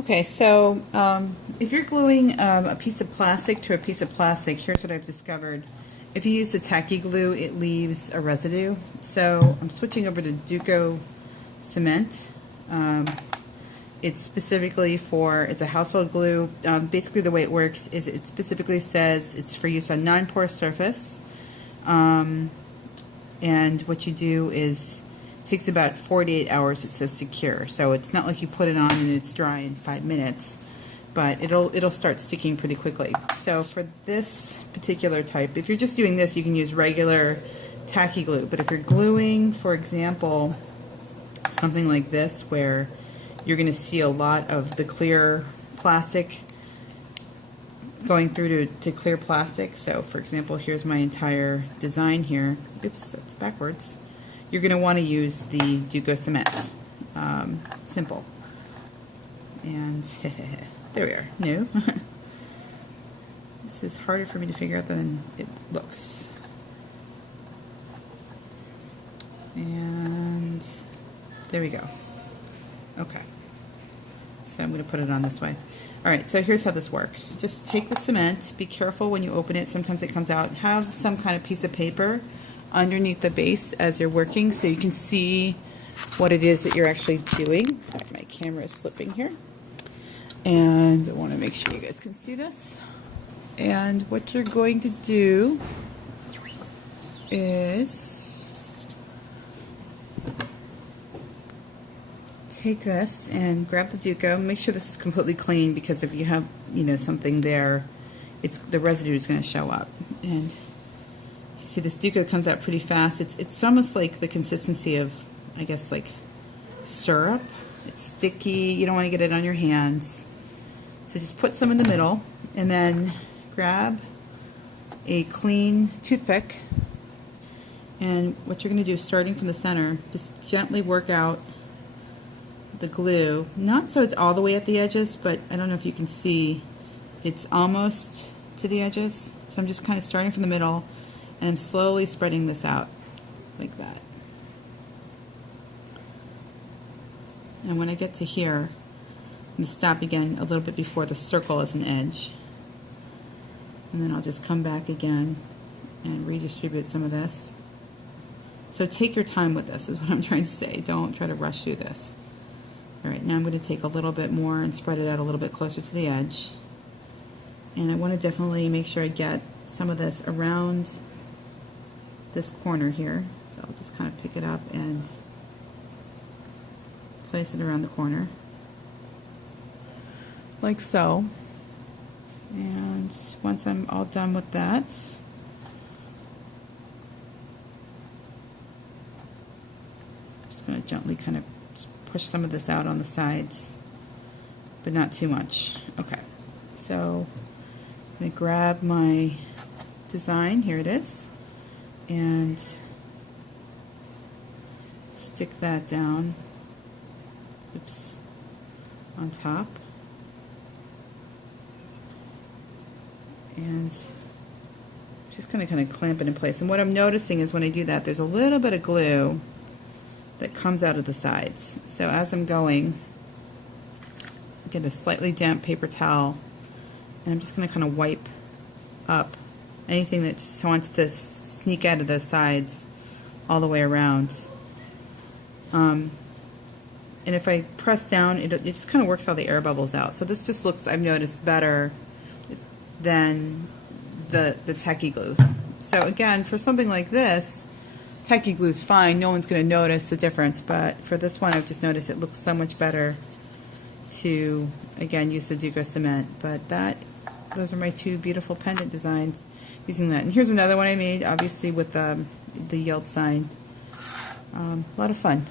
Okay, so if you're gluing a piece of plastic to a piece of plastic, here's what I've discovered. If you use the tacky glue, it leaves a residue. So I'm switching over to Duco cement. It's specifically it's a household glue. Basically the way it works is it specifically says it's for use on non-porous surface. And what you do is takes about 48 hours, it says, to cure. So it's not like you put it on and it's dry in 5 minutes, but it'll start sticking pretty quickly. So for this particular type, if you're just doing this, you can use regular tacky glue. But if you're gluing, for example, something like this where you're going to see a lot of the clear plastic going through to clear plastic. So for example, here's my entire design here. Oops, that's backwards. You're going to want to use the Duco cement. Simple. And there we are. No. This is harder for me to figure out than it looks. And there we go. Okay. So I'm going to put it on this way. Alright, so here's how this works. Just take the cement. Be careful when you open it. Sometimes it comes out. Have some kind of piece of paper underneath the base as you're working so you can see what it is that you're actually doing. Sorry, my camera is slipping here. And I want to make sure you guys can see this. And what you're going to do is take this and grab the Duco. Make sure this is completely clean, because if you have, something there, the residue is going to show up. And you see this Duco comes out pretty fast. It's almost like the consistency of, I guess, like syrup. It's sticky. You don't want to get it on your hands. So just put some in the middle and then grab a clean toothpick. And what you're going to do, starting from the center, just gently work out the glue. Not so it's all the way at the edges, but I don't know if you can see, it's almost to the edges. So I'm just kind of starting from the middle, and I'm slowly spreading this out like that. And when I get to here, I'm going to stop again a little bit before the circle as an edge. And then I'll just come back again and redistribute some of this. So take your time with this, is what I'm trying to say. Don't try to rush through this. Alright, now I'm going to take a little bit more and spread it out a little bit closer to the edge. And I want to definitely make sure I get some of this around this corner here. So I'll just kind of pick it up and place it around the corner. Like so. And once I'm all done with that, I'm just going to gently kind of push some of this out on the sides, but not too much. Okay, so I'm going to grab my design, here it is, and stick that down, oops, on top. And just going to kind of clamp it in place. And what I'm noticing is when I do that, there's a little bit of glue that comes out of the sides. So as I'm going, get a slightly damp paper towel, and I'm just going to kind of wipe up anything that just wants to sneak out of those sides all the way around. And if I press down, it just kind of works all the air bubbles out. So this just looks, I've noticed, better than the tacky glue. So again, for something like this, tacky glue is fine. No one's going to notice the difference. But for this one, I've just noticed it looks so much better to, again, use the Duco cement. But those are my two beautiful pendant designs using that. And here's another one I made, obviously with the yield sign. A lot of fun.